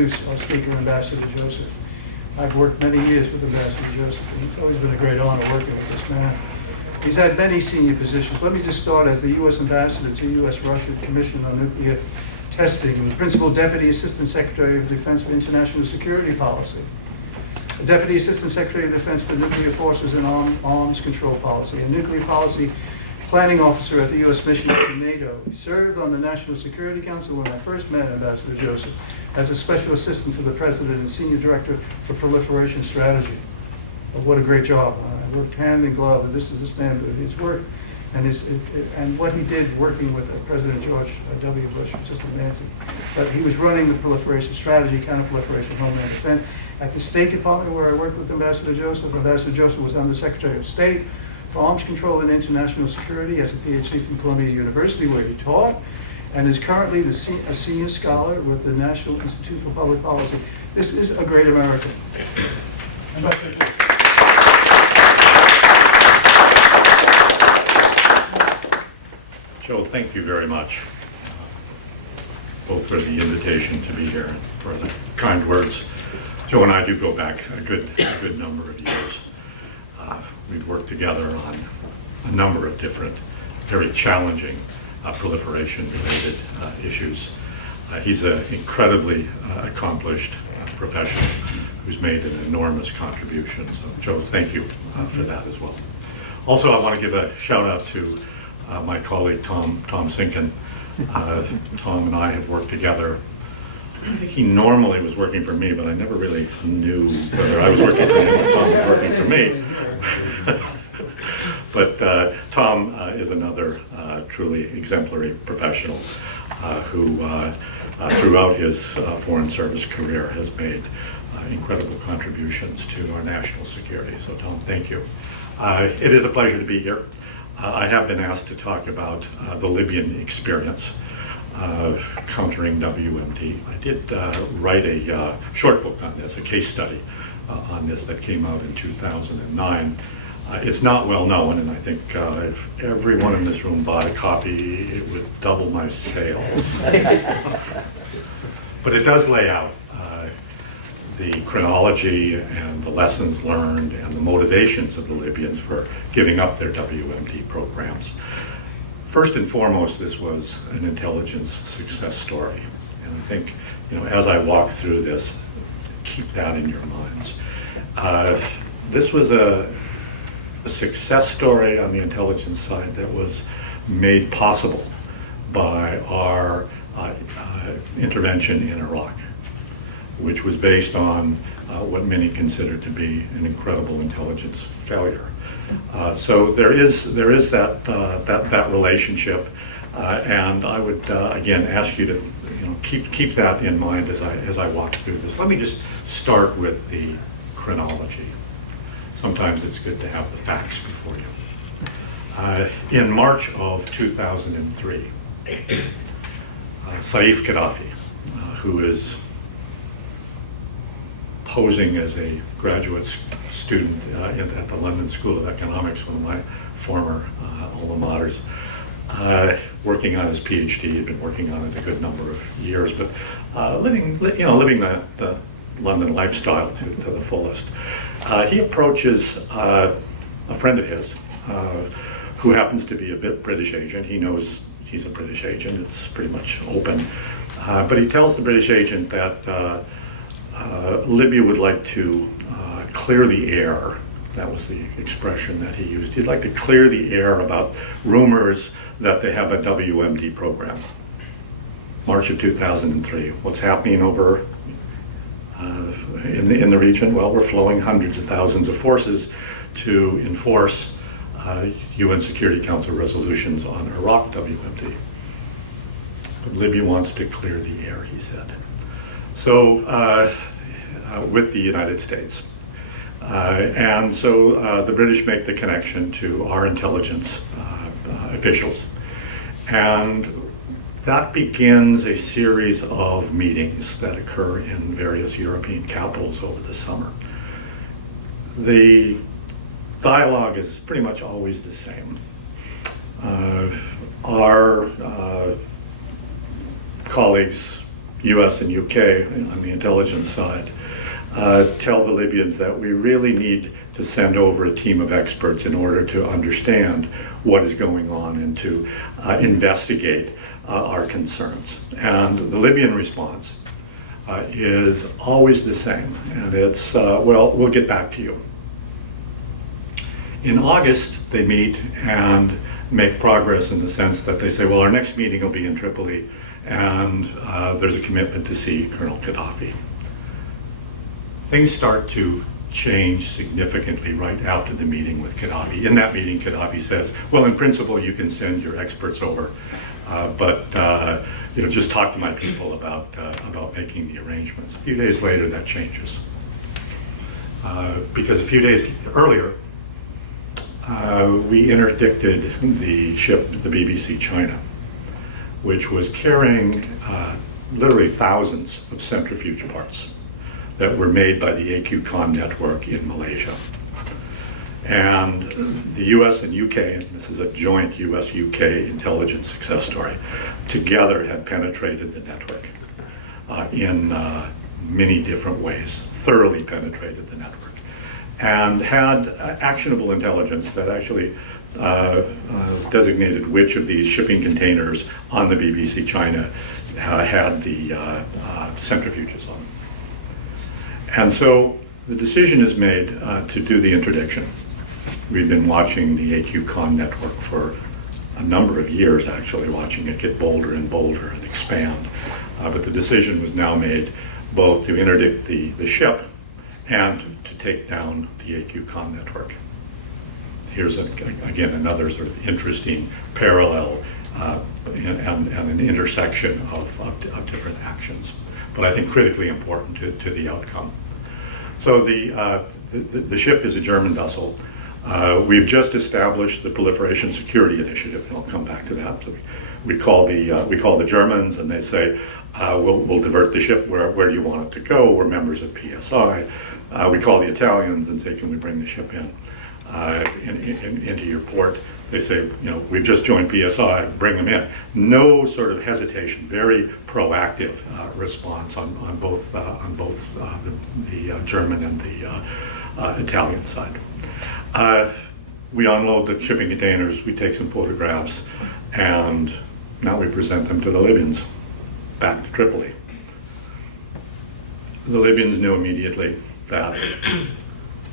introduce our speaker, Ambassador Joseph. I've worked many years with Ambassador Joseph, and it's always been a great honor working with this man. He's had many senior positions. Let me just start as the U.S. Ambassador to U.S.-Russia Commission on Nuclear Testing and Principal Deputy Assistant Secretary of Defense for International Security Policy, Deputy Assistant Secretary of Defense for Nuclear Forces and Arms Control Policy, and Nuclear Policy Planning Officer at the U.S. Mission to NATO. He served on the National Security Council when I first met Ambassador Joseph as a Special Assistant to the President and Senior Director for Proliferation Strategy. But what a great job. I worked hand in glove, and this man, his work and what he did working with President George W. Bush was just amazing. But he was running the proliferation strategy, counterproliferation, Homeland Defense. At the State Department, where I worked with Ambassador Joseph was under Secretary of State for Arms Control and International Security, has a PhD from Columbia University, where he taught, and is currently a senior scholar with the National Institute for Public Policy. This is a great American. Ambassador Joseph. Joe, thank you very much, both for the invitation to be here and for the kind words. Joe and I do go back a good number of years. We've worked together on a number of different, very challenging proliferation-related issues. He's an incredibly accomplished professional who's made an enormous contribution. So, Joe, thank you for that as well. Also, I want to give a shout out to my colleague Tom Sinkin. Tom and I have worked together. I think he normally was working for me, but I never really knew whether I was working for him or Tom was working for me. But Tom is another truly exemplary professional who, throughout his foreign service career, has made incredible contributions to our national security. So, Tom, thank you. It is a pleasure to be here. I have been asked to talk about the Libyan experience, countering WMD. I did write a short book on this, a case study on this that came out in 2009. It's not well known, and I think if everyone in this room bought a copy, it would double my sales. But it does lay out the chronology and the lessons learned and the motivations of the Libyans for giving up their WMD programs. First and foremost, this was an intelligence success story. And I think, as I walk through this, keep that in your minds. This was a success story on the intelligence side that was made possible by our intervention in Iraq, which was based on what many consider to be an incredible intelligence failure. So there is that relationship, and I would again ask you to keep that in mind as I walk through this. Let me just start with the chronology. Sometimes it's good to have the facts before you. In March of 2003, Saif Gaddafi, who is posing as a graduate student at the London School of Economics, one of my former alma maters, working on his PhD. He'd been working on it a good number of years, but living the London lifestyle to the fullest. He approaches a friend of his who happens to be a British agent. He knows he's a British agent. It's pretty much open. But he tells the British agent that Libya would like to clear the air. That was the expression that he used. He'd like to clear the air about rumors that they have a WMD program. March of 2003. What's happening over in the region? Well, we're flowing hundreds of thousands of forces to enforce UN Security Council resolutions on Iraq WMD. But Libya wants to clear the air, he said. So with the United States. And so the British make the connection to our intelligence officials. And that begins a series of meetings that occur in various European capitals over the summer. The dialogue is pretty much always the same. Our colleagues US and UK on the intelligence side, tell the Libyans that we really need to send over a team of experts in order to understand what is going on and to investigate our concerns. And the Libyan response is always the same, and it's, well, we'll get back to you. In August, they meet and make progress in the sense that they say, well, our next meeting will be in Tripoli, and there's a commitment to see Colonel Gaddafi. Things start to change significantly right after the meeting with Gaddafi. In that meeting, Gaddafi says, well, in principle, you can send your experts over, but you know, just talk to my people about making the arrangements. A few days later, that changes. Because a few days earlier, we interdicted the ship, the BBC China, which was carrying literally thousands of centrifuge parts that were made by the AQCON network in Malaysia. And the US and UK, and this is a joint US-UK intelligence success story, together had penetrated the network in many different ways, thoroughly penetrated the network, and had actionable intelligence that actually designated which of these shipping containers on the BBC China had the centrifuges on. And so the decision is made to do the interdiction. We've been watching the AQCON network for a number of years, actually, watching it get bolder and bolder and expand. But the decision was now made both to interdict the ship and to take down the AQCON network. Here's, again, another sort of interesting parallel and an intersection of different actions, but I think critically important to the outcome. So the ship is a German vessel. We've just established the Proliferation Security Initiative, and I'll come back to that. So we call the Germans, and they say, we'll divert the ship. Where do you want it to go? We're members of PSI. We call the Italians and say, can we bring the ship into your port? They say, you know, we've just joined PSI, bring them in. No sort of hesitation, very proactive response on both the German and the Italian side. We unload the shipping containers, we take some photographs, and now we present them to the Libyans, back to Tripoli. The Libyans knew immediately that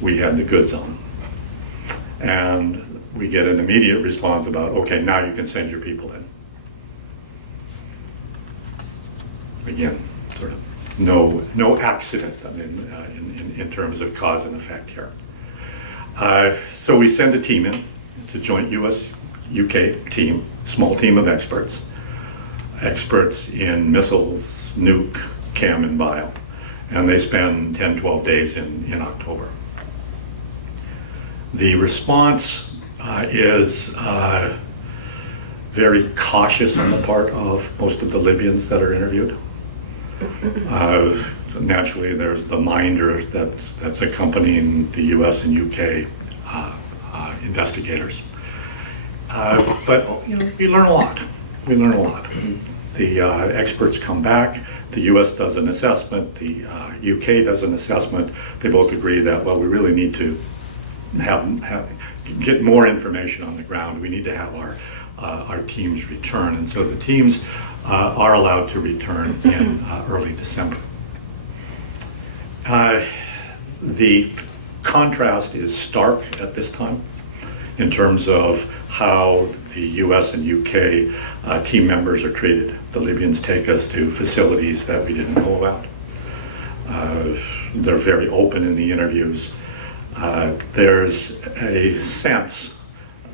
we had the goods on. And we get an immediate response about, okay, now you can send your people in. Again, sort of no accident, I mean, in terms of cause and effect here. So we send a team in. It's a joint US-UK team, small team of experts in missiles, nuke, chem, and bio. And they spend 10, 12 days in October. The response is very cautious on the part of most of the Libyans that are interviewed. Naturally, there's the minder that's accompanying the US and UK investigators. But you know, we learn a lot. We learn a lot. The experts come back. The US does an assessment. The UK does an assessment. They both agree that, well, we really need to get more information on the ground. We need to have our teams return, and so the teams are allowed to return in early December. The contrast is stark at this time in terms of how the US and UK team members are treated. The Libyans take us to facilities that we didn't know about. They're very open in the interviews. There's a sense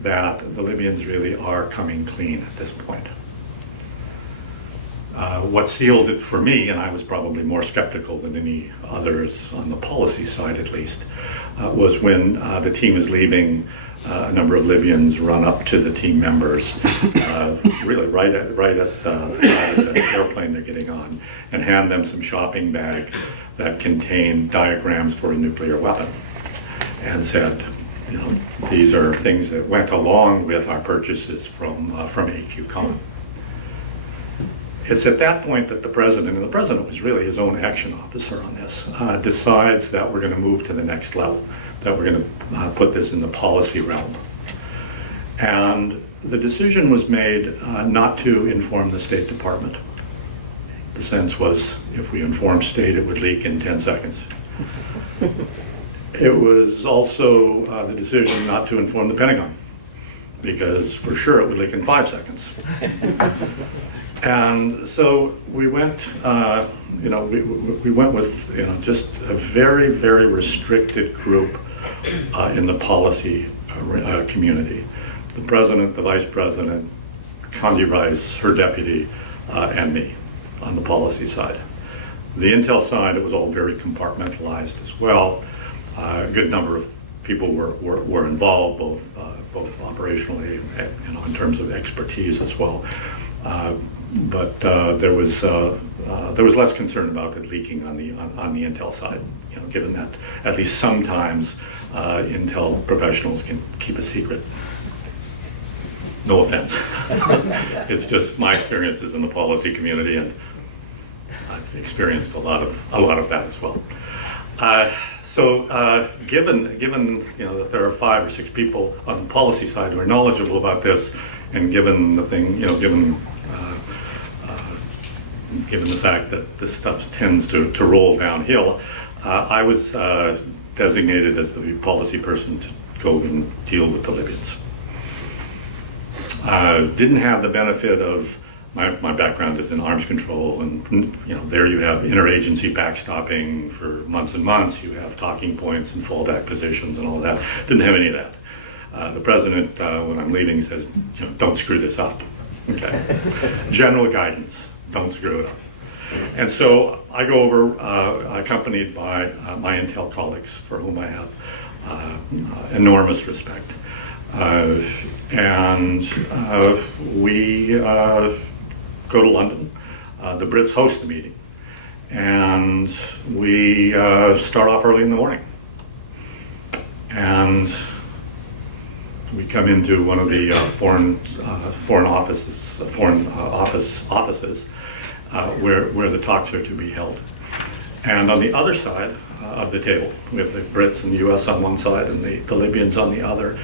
that the Libyans really are coming clean at this point. What sealed it for me, and I was probably more skeptical than any others on the policy side at least, was when the team is leaving, a number of Libyans run up to the team members, really right at the airplane they're getting on, and hand them some shopping bag that contained diagrams for a nuclear weapon, and said, you know, these are things that went along with our purchases from AQCON. It's at that point that the president, and the president was really his own action officer on this, decides that we're going to move to the next level, that we're going to put this in the policy realm. And the decision was made not to inform the State Department. The sense was, if we informed State, it would leak in 10 seconds. It was also the decision not to inform the Pentagon, because for sure it would leak in 5 seconds. And so we went, we went with, just a very, very restricted group in the policy community. The president, the vice president, Condi Rice, her deputy, and me on the policy side. The intel side, it was all very compartmentalized as well. A good number of people were involved, both operationally and in terms of expertise as well. But there was less concern about it leaking on the intel side, given that at least sometimes intel professionals can keep a secret. No offense. It's just my experiences in the policy community, and I've experienced a lot of that as well. So given that there are 5 or 6 people on the policy side who are knowledgeable about this, and given the thing, given the fact that this stuff tends to roll downhill, I was designated as the policy person to go and deal with the Libyans. Didn't have the benefit of my background is in arms control, and there you have interagency backstopping for months and months. You have talking points and fallback positions and all that. Didn't have any of that. The president, when I'm leaving, says, "Don't screw this up." Okay. General guidance: don't screw it up. And so I go over, accompanied by my intel colleagues, for whom I have enormous respect. And we go to London. The Brits host the meeting, and we start off early in the morning. And we come into one of the foreign offices where the talks are to be held. And on the other side of the table, we have the Brits and the U.S. on one side and the Libyans on the other,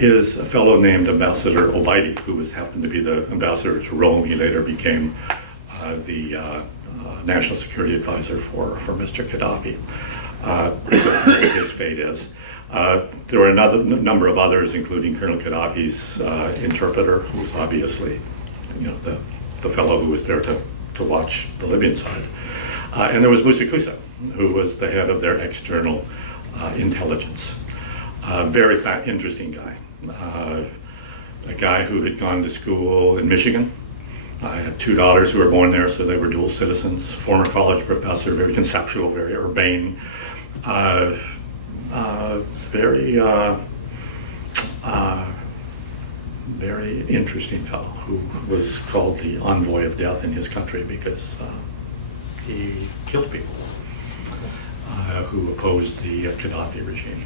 is a fellow named Ambassador Obaidi, who happened to be the ambassador to Rome. He later became the national security advisor for Mr. Gaddafi. His fate is. There were another number of others, including Colonel Gaddafi's interpreter, who was obviously, the fellow who was there to watch the Libyan side. And there was Musa Kusa, who was the head of their external intelligence. Very interesting guy. A guy who had gone to school in Michigan. I had 2 daughters who were born there, so they were dual citizens. Former college professor, very conceptual, very urbane. Very interesting fellow who was called the envoy of death in his country because he killed people who opposed the Gaddafi regime.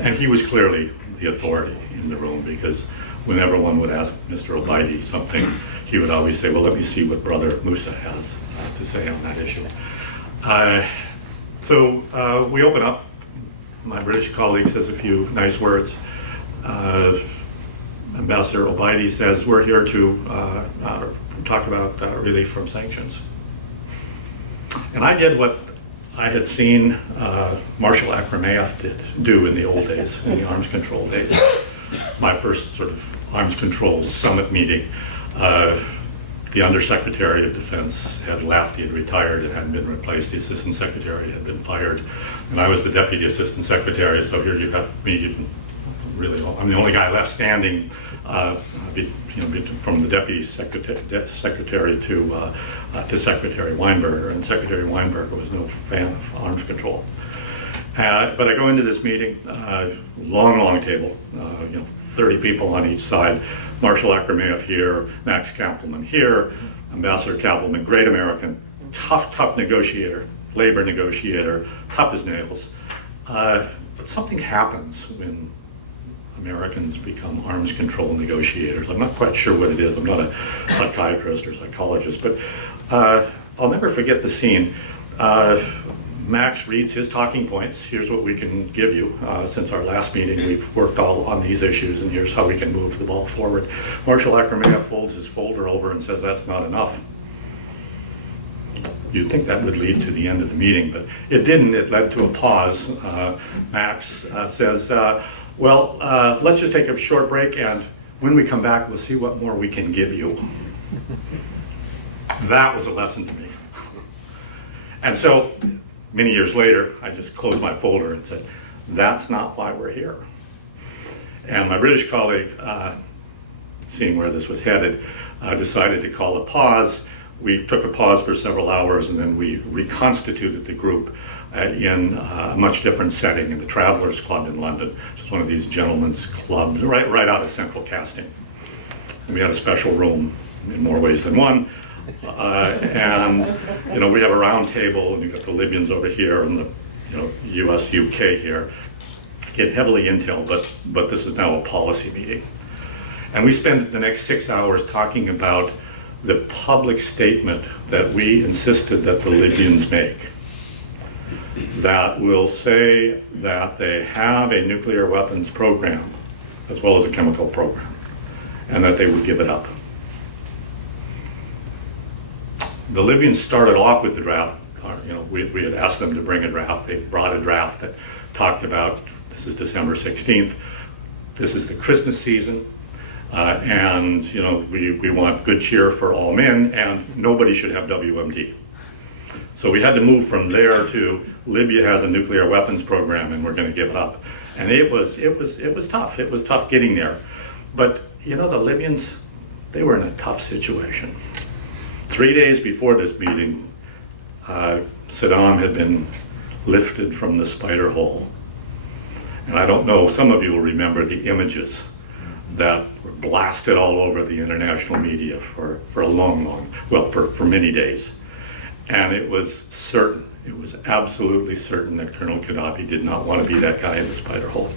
And he was clearly the authority in the room, because whenever one would ask Mr. Obaidi something, he would always say, "Well, let me see what Brother Musa has to say on that issue." So we open up. My British colleague says a few nice words. Ambassador Obaidi says, "We're here to talk about relief from sanctions." And I did what I had seen Marshal Akrameyev do in the old days, in the arms control days. My first sort of arms control summit meeting, the Undersecretary of Defense had left, he had retired, it hadn't been replaced, the Assistant Secretary had been fired, and I was the Deputy Assistant Secretary, so here you have me, really, I'm the only guy left standing, from the Deputy Secretary to Secretary Weinberger, and Secretary Weinberger was no fan of arms control. But I go into this meeting, long table, 30 people on each side. Marshal Akrameyev here, Max Kappelman here, Ambassador Kappelman, great American, tough negotiator, labor negotiator, tough as nails. But something happens when Americans become arms control negotiators. I'm not quite sure what it is. I'm not a psychiatrist or psychologist, but I'll never forget the scene. Max reads his talking points. Here's what we can give you. Since our last meeting, we've worked all on these issues, and here's how we can move the ball forward. Marshal Ackerman folds his folder over and says, "That's not enough." You'd think that would lead to the end of the meeting, but it didn't. It led to a pause. Max says, well, let's just take a short break, and when we come back, we'll see what more we can give you. That was a lesson to me. And so, many years later, I just closed my folder and said, that's not why we're here. And my British colleague, seeing where this was headed, decided to call a pause. We took a pause for several hours, and then we reconstituted the group in a much different setting in the Travelers Club in London, which is one of these gentlemen's clubs, right out of Central Casting. And we had a special room in more ways than one. And we have a round table, and you've got the Libyans over here and the US, UK here. Get heavily intel, but this is now a policy meeting. And we spent the next 6 hours talking about the public statement that we insisted that the Libyans make, that will say that they have a nuclear weapons program as well as a chemical program, and that they would give it up. The Libyans started off with the draft. We had asked them to bring a draft. They brought a draft that talked about, this is December 16th, this is the Christmas season, and we want good cheer for all men, and nobody should have WMD. So we had to move from there to Libya has a nuclear weapons program, and we're going to give it up. And it was tough. It was tough getting there. But the Libyans, they were in a tough situation. 3 days before this meeting, Saddam had been lifted from the spider hole. And I don't know, some of you will remember the images that were blasted all over the international media for many days. And it was certain, it was absolutely certain that Colonel Gaddafi did not want to be that guy in the spider hole.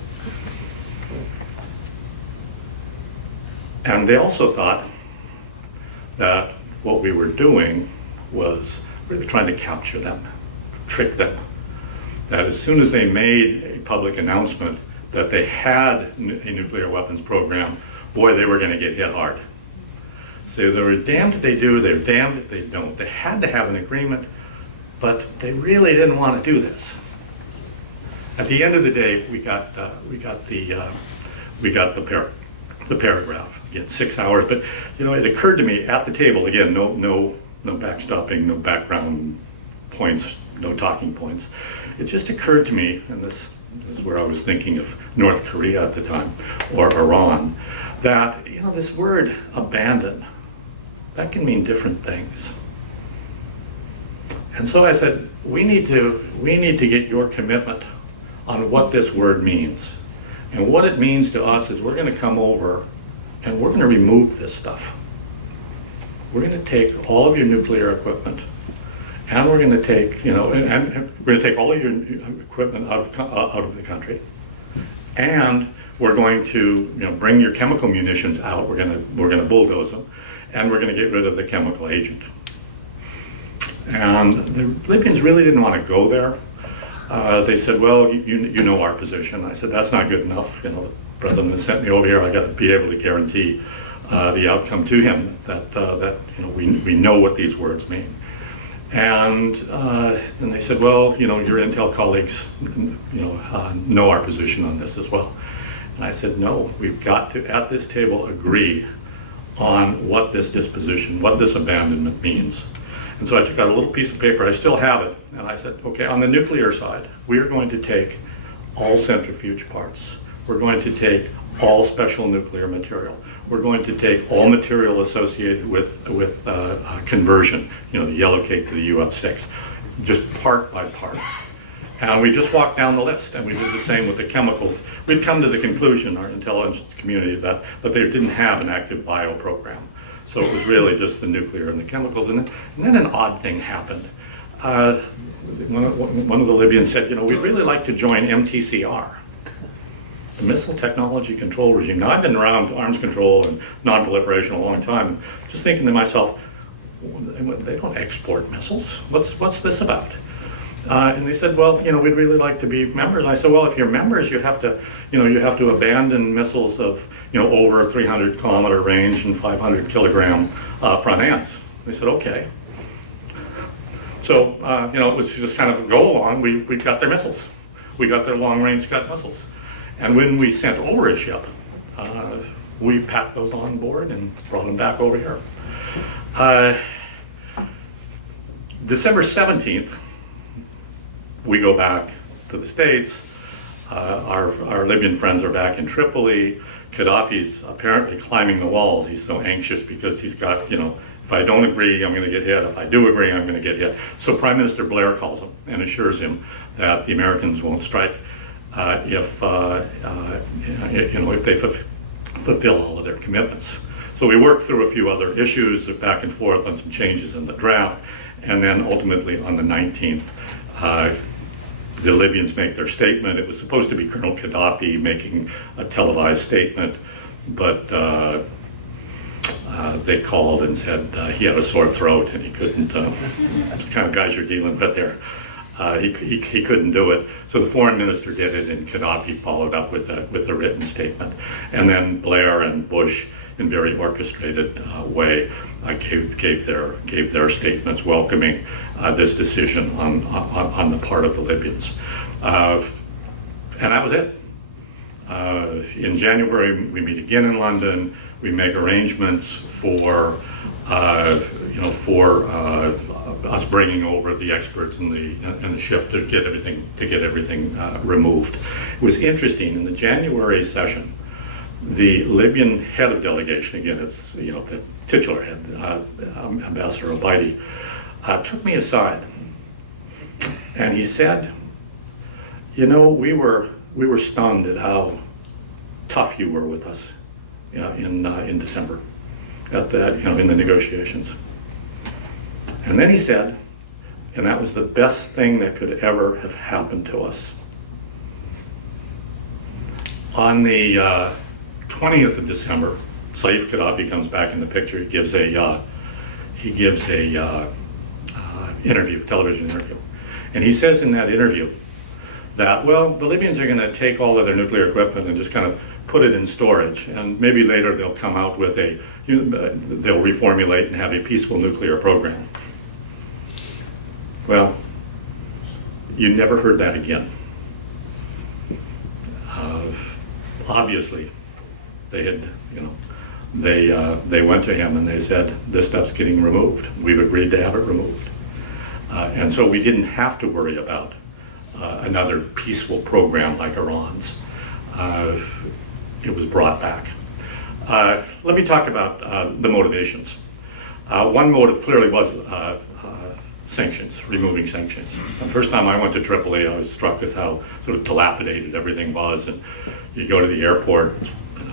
And they also thought that what we were doing was we were trying to capture them, trick them. That as soon as they made a public announcement that they had a nuclear weapons program, boy, they were going to get hit hard. So they were damned if they do, they were damned if they don't. They had to have an agreement, but they really didn't want to do this. At the end of the day, we got the paragraph. Again, 6 hours, but it occurred to me at the table, again, no backstopping, no background points, no talking points. It just occurred to me, and this is where I was thinking of North Korea at the time, or Iran, that this word abandon, that can mean different things. And so I said, we need to get your commitment on what this word means. And what it means to us is we're going to come over and we're going to remove this stuff. We're going to take all of your nuclear equipment, and we're going to take, and we're going to take all of your equipment out of the country, and we're going to, bring your chemical munitions out. We're going to bulldoze them, and we're going to get rid of the chemical agent. And the Libyans really didn't want to go there. They said, well, you know our position. I said, that's not good enough. The president has sent me over here. I got to be able to guarantee the outcome to him that we know what these words mean. And then they said, well, your intel colleagues, know our position on this as well. And I said, no, we've got to, at this table, agree on what this disposition, what this abandonment means. And so I took out a little piece of paper, I still have it, and I said, okay, on the nuclear side, we are going to take all centrifuge parts. We're going to take all special nuclear material. We're going to take all material associated with conversion, the yellow cake to the UF6, just part by part. And we just walked down the list, and we did the same with the chemicals. We'd come to the conclusion, our intelligence community, that they didn't have an active bio program. So it was really just the nuclear and the chemicals. And then an odd thing happened. One of the Libyans said, we'd really like to join MTCR. the Missile Technology Control Regime. Now, I've been around arms control and non-proliferation a long time, just thinking to myself, they don't export missiles. What's this about? And they said, well, we'd really like to be members. And I said, well, if you're members, you have to abandon missiles of, over 300 kilometer range and 500 kilogram front ends. They said, okay. So, it was just kind of a go along. We got their missiles. We got their long range Scud missiles. And when we sent over a ship, we packed those on board and brought them back over here. December 17th, we go back to the States. Our Libyan friends are back in Tripoli. Gaddafi's apparently climbing the walls. He's so anxious because he's got, if I don't agree, I'm going to get hit. If I do agree, I'm going to get hit. So Prime Minister Blair calls him and assures him that the Americans won't strike if they fulfill all of their commitments. So we worked through a few other issues, back and forth on some changes in the draft, and then ultimately on the 19th, the Libyans make their statement. It was supposed to be Colonel Gaddafi making a televised statement, but they called and said he had a sore throat and he couldn't, the kind of guys you're dealing with there, he couldn't do it. So the foreign minister did it, and Gaddafi followed up with a written statement. And then Blair and Bush, in very orchestrated way, gave their statements welcoming this decision on the part of the Libyans. And that was it. In January, we meet again in London. We make arrangements for us bringing over the experts in the ship to get everything removed. It was interesting in the January session. The Libyan head of delegation, again, it's the titular head, Ambassador Obaidi, took me aside, and he said, we were stunned at how tough you were with us in December at that in the negotiations. And then he said, and that was the best thing that could ever have happened to us. On the 20th of December, Saif Gaddafi comes back in the picture. He gives a television interview, and he says in that interview that, well, the Libyans are going to take all of their nuclear equipment and just kind of put it in storage, and maybe later they'll come out with they'll reformulate and have a peaceful nuclear program. Well, you never heard that again. Obviously, they had, they went to him and they said, this stuff's getting removed. We've agreed to have it removed. And so we didn't have to worry about another peaceful program like Iran's. It was brought back. Let me talk about the motivations. One motive clearly was sanctions, removing sanctions. The first time I went to Tripoli, I was struck with how sort of dilapidated everything was. And you go to the airport,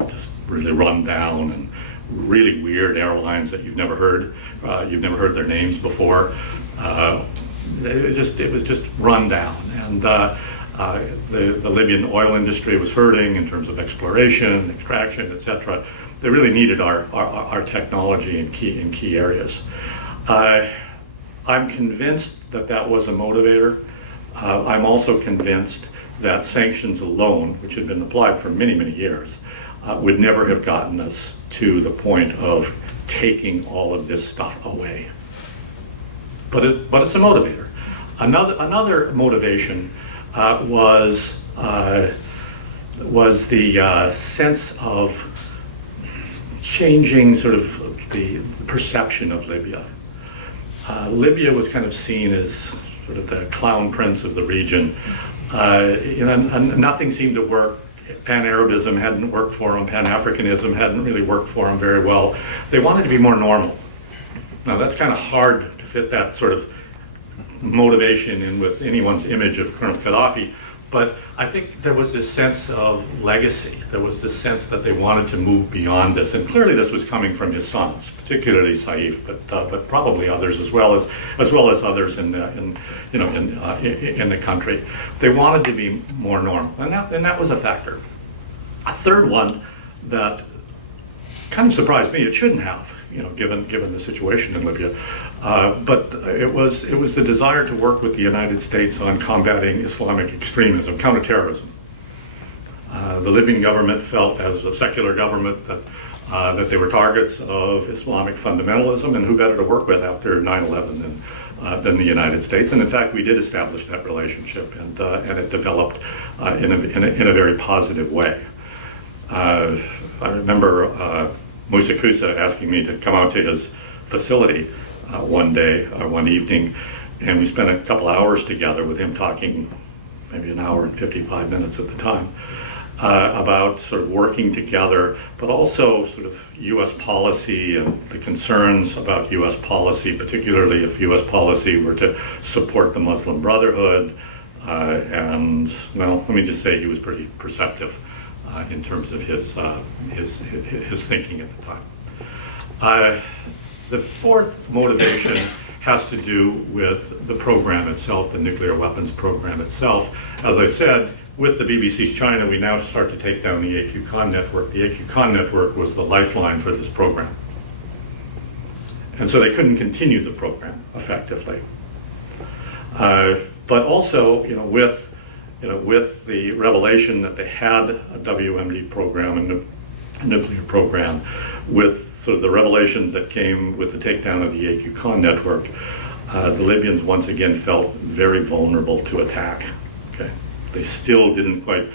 just really run down, and really weird airlines that you've never heard their names before. It was just run down, and the Libyan oil industry was hurting in terms of exploration, extraction, etc. They really needed our technology in key areas. I'm convinced that was a motivator. I'm also convinced that sanctions alone, which had been applied for many, many years, would never have gotten us to the point of taking all of this stuff away. But it's a motivator. Another motivation was the sense of changing sort of the perception of Libya. Libya was kind of seen as sort of the clown prince of the region. And nothing seemed to work. Pan-Arabism hadn't worked for them. Pan-Africanism hadn't really worked for them very well. They wanted to be more normal. Now that's kind of hard to fit that sort of motivation in with anyone's image of Colonel Gaddafi, but I think there was this sense of legacy. There was this sense that they wanted to move beyond this, and clearly this was coming from his sons, particularly Saif, but probably others as well as others in the country. They wanted to be more normal, and that was a factor. A third one that kind of surprised me, it shouldn't have, given the situation in Libya, but it was the desire to work with the United States on combating Islamic extremism, counterterrorism. The Libyan government felt, as a secular government, that they were targets of Islamic fundamentalism, and who better to work with after 9/11 than the United States. And in fact, we did establish that relationship, and it developed in a very positive way. I remember Musa Kusa asking me to come out to his facility one evening, and we spent a couple hours together with him talking, maybe an hour and 55 minutes at the time, about sort of working together, but also sort of U.S. policy and the concerns about U.S. policy, particularly if U.S. policy were to support the Muslim Brotherhood. And, well, let me just say he was pretty perceptive in terms of his thinking at the time. The fourth motivation has to do with the program itself, the nuclear weapons program itself. As I said, with the BBC's China, we now start to take down the AQCON network. The AQCON network was the lifeline for this program. And so they couldn't continue the program effectively. But also, with the revelation that they had a WMD program and a nuclear program, with sort of the revelations that came with the takedown of the AQCON network, the Libyans once again felt very vulnerable to attack. Okay? They still didn't quite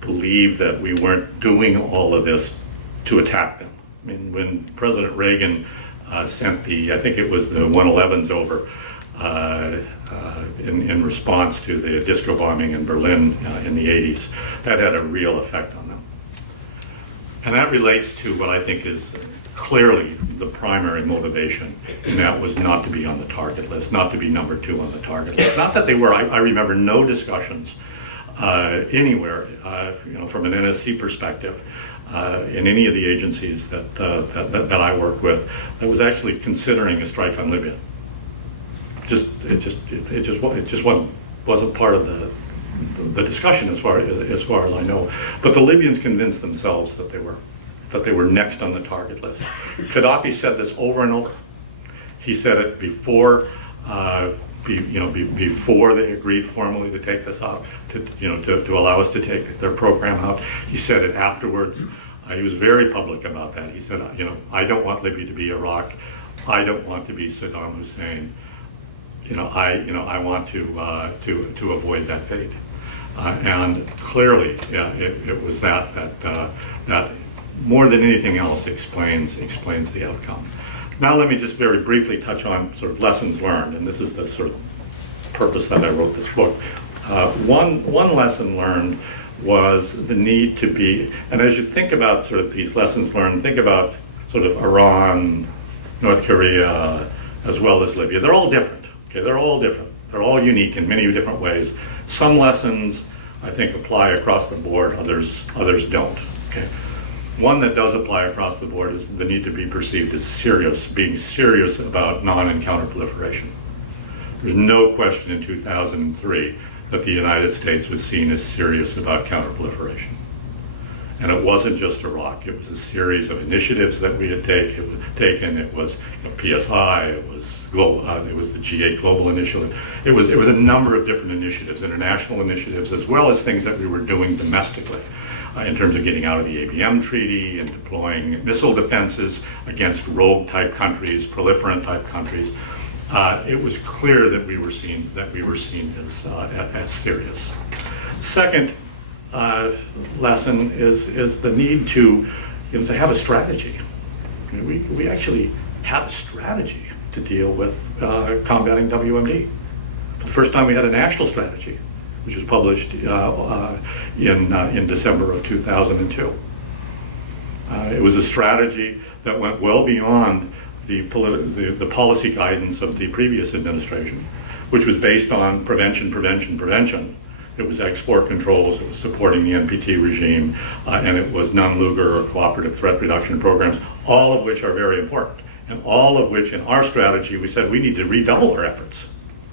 believe that we weren't doing all of this to attack them. I mean, when President Reagan sent I think it was the 111s over in response to the disco bombing in Berlin in the 80s, that had a real effect on them. And that relates to what I think is clearly the primary motivation, and that was not to be on the target list, not to be number 2 on the target list. Not that they were. I remember no discussions anywhere, from an NSC perspective, in any of the agencies that I work with, that was actually considering a strike on Libya. It just wasn't part of the discussion as far as I know. But the Libyans convinced themselves that they were next on the target list. Gaddafi said this over and over. He said it before. Before they agreed formally to take this out, to allow us to take their program out. He said it afterwards. He was very public about that. He said, I don't want Libya to be Iraq. I don't want to be Saddam Hussein. I want to avoid that fate. And clearly, it was that more than anything else explains the outcome. Now let me just very briefly touch on sort of lessons learned, and this is the sort of purpose that I wrote this book. One lesson learned was the need to be, and as you think about sort of these lessons learned, think about sort of Iran, North Korea, as well as Libya. They're all different, okay? They're all different. They're all unique in many different ways. Some lessons, I think, apply across the board, others don't, okay? One that does apply across the board is the need to be perceived as serious, being serious about non and counterproliferation. There's no question in 2003 that the United States was seen as serious about counterproliferation. And it wasn't just Iraq, it was a series of initiatives that we had taken. It was PSI, it was the G8 Global Initiative. It was a number of different initiatives, international initiatives, as well as things that we were doing domestically. In terms of getting out of the ABM treaty and deploying missile defenses against rogue-type countries, proliferant-type countries, it was clear that we were seen as serious. Second lesson is the need to have a strategy. We actually had a strategy to deal with combating WMD. For the first time, we had a national strategy, which was published in December of 2002. It was a strategy that went well beyond the policy guidance of the previous administration, which was based on prevention. It was export controls, it was supporting the NPT regime, and it was non-Lugar or cooperative threat reduction programs, all of which are very important. And all of which in our strategy, we said we need to redouble our efforts.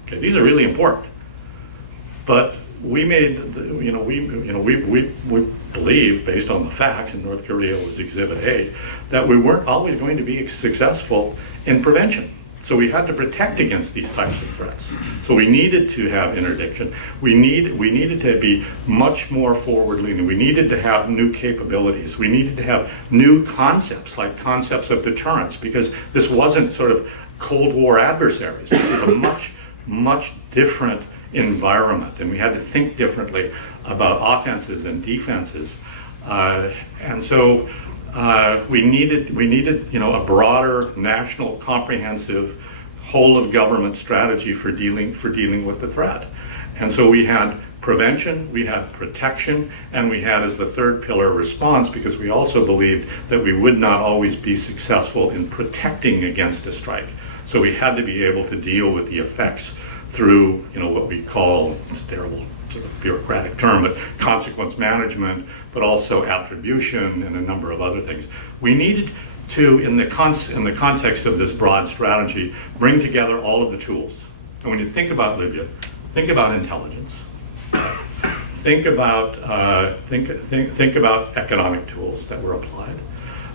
Okay, these are really important. But we made, we believe, based on the facts, and North Korea was Exhibit A, that we weren't always going to be successful in prevention. So we had to protect against these types of threats. So we needed to have interdiction. We needed to be much more forward-leaning. We needed to have new capabilities. We needed to have new concepts, like concepts of deterrence, because this wasn't sort of Cold War adversaries. This was a much different environment, and we had to think differently about offenses and defenses. And so we needed a broader national comprehensive whole of government strategy for dealing with the threat. And so we had prevention, we had protection, and we had as the third pillar response, because we also believed that we would not always be successful in protecting against a strike. So we had to be able to deal with the effects through what we call, it's a terrible sort of bureaucratic term, but consequence management, but also attribution and a number of other things. We needed to, in the context of this broad strategy, bring together all of the tools. And when you think about Libya, think about intelligence. Think about economic tools that were applied.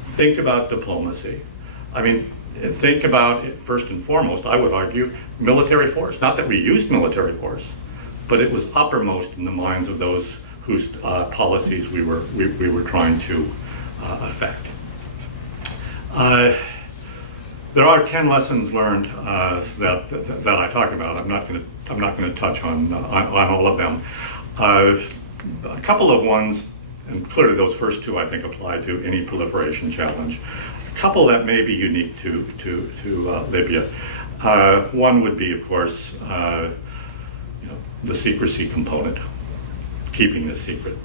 Think about diplomacy. I mean, think about, first and foremost, I would argue, military force. Not that we used military force, but it was uppermost in the minds of those whose policies we were trying to affect. There are 10 lessons learned that I talk about. I'm not going to touch on all of them. A couple of ones, and clearly those first two I think apply to any proliferation challenge. A couple that may be unique to Libya. One would be, of course, the secrecy component, keeping this secret,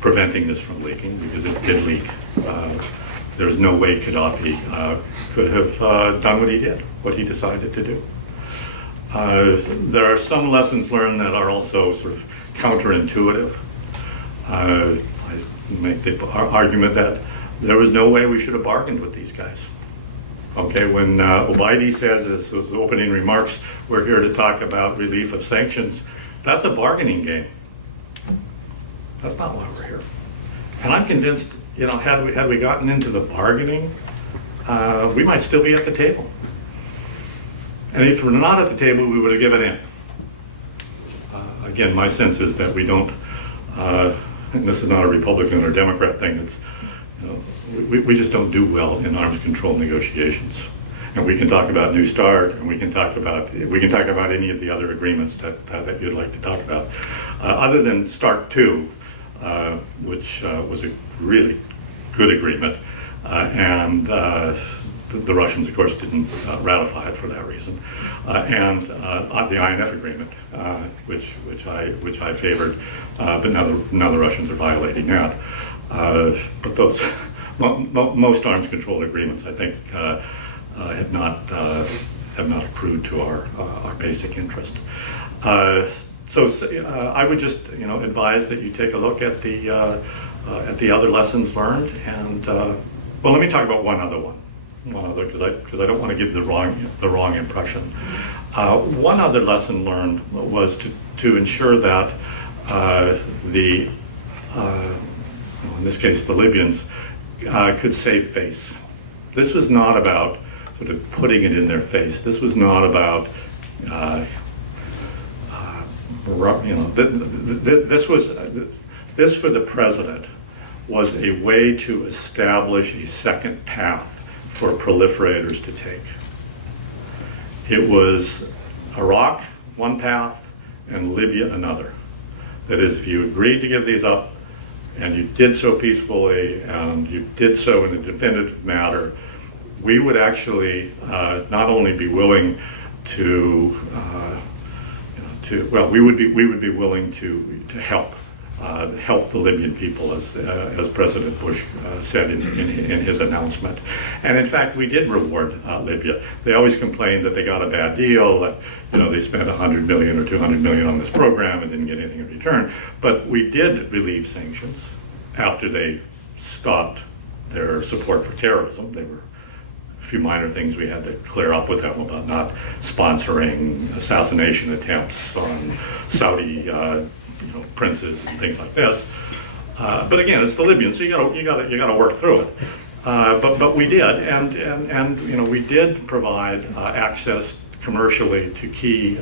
preventing this from leaking, because it did leak. There's no way Gaddafi could have done what he did, what he decided to do. There are some lessons learned that are also sort of counterintuitive. I make the argument that there was no way we should have bargained with these guys. Okay, when Obaidi says in his opening remarks, we're here to talk about relief of sanctions, that's a bargaining game. That's not why we're here. And I'm convinced, had we gotten into the bargaining, we might still be at the table. And if we're not at the table, we would have given in. Again, my sense is that we don't, and this is not a Republican or Democrat thing, it's, we just don't do well in arms control negotiations. And we can talk about New START, and we can talk about any of the other agreements that you'd like to talk about. Other than START 2, which was a really good agreement, and the Russians, of course, didn't ratify it for that reason, and the INF agreement, which I favored, but now the Russians are violating that. But those most arms control agreements, I think, have not accrued to our basic interest. So I would just advise that you take a look at the other lessons learned, and well, let me talk about one other because I don't want to give the wrong impression. One other lesson learned was to ensure that in this case the Libyans could save face. This was not about sort of putting it in their face. This was not about this for the president was a way to establish a second path for proliferators to take. It was Iraq, one path, and Libya, another. That is, if you agreed to give these up, and you did so peacefully, and you did so in a definitive manner, we would actually not only be willing to, we would be willing to help the Libyan people, as President Bush said in his announcement. And in fact, we did reward Libya. They always complained that they got a bad deal, that they spent $100 million or $200 million on this program and didn't get anything in return. But we did relieve sanctions after they stopped their support for terrorism. There were a few minor things we had to clear up with them about not sponsoring assassination attempts on Saudi princes and things like this. But again, it's the Libyans, so you got to work through it. But we did, and we did provide access commercially to key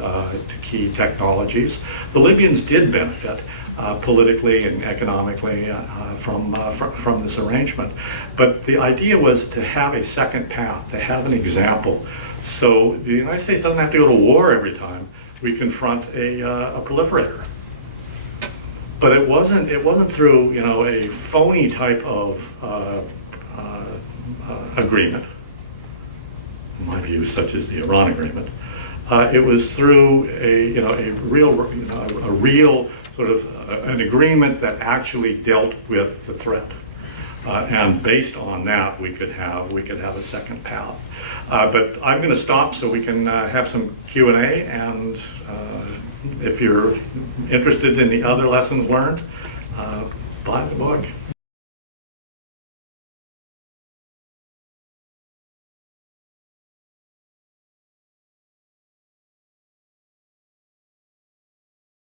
technologies. The Libyans did benefit politically and economically from this arrangement. But the idea was to have a second path, to have an example. So the United States doesn't have to go to war every time we confront a proliferator. But it wasn't through a phony type of agreement, in my view, such as the Iran agreement. It was through a real sort of an agreement that actually dealt with the threat, and based on that, we could have a second path. But I'm going to stop so we can have some Q&A, and if you're interested in the other lessons learned, buy the book.